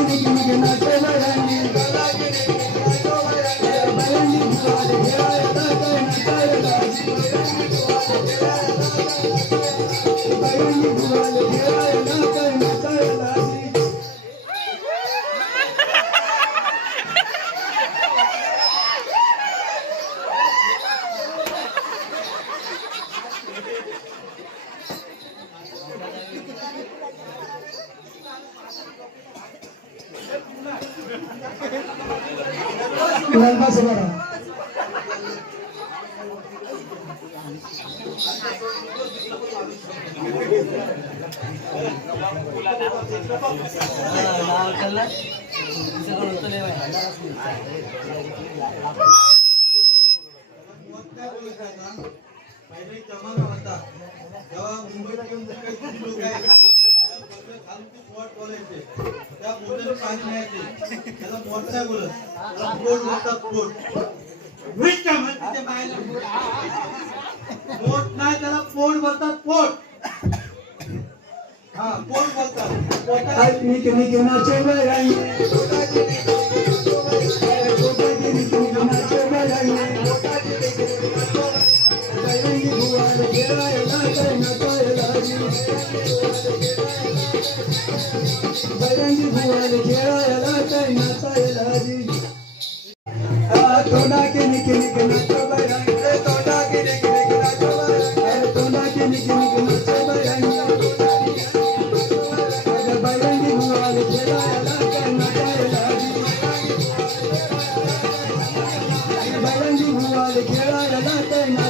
குடிக்கின்ற बस बरं पहिले जमाना होता जेव्हा मुंबईत येऊन काही लोक आहेत खालती स्पॉट बोलायचे एका बोटल पाणी न्यायचे त्याला मोर्चा बोलत त्याला बोट बोलतात बोट विष्ट नाही त्याला पोट बोलतात पोट हा पोट बोलतात पोटात मी तुम्ही घेणार बैरंगी भुवाले खेळायला काय नाचायला बैरंगी भुवाले खेळायला काय नाचायला के निक निक नाचो बैरंगी तोंडा के निक निक नाचो बैरंगी तोंडा के निक निक नाचो बैरंगी बैरंगी भुवाले खेळायला काय नाचायला बैरंगी भुवाले खेळायला काय नाचायला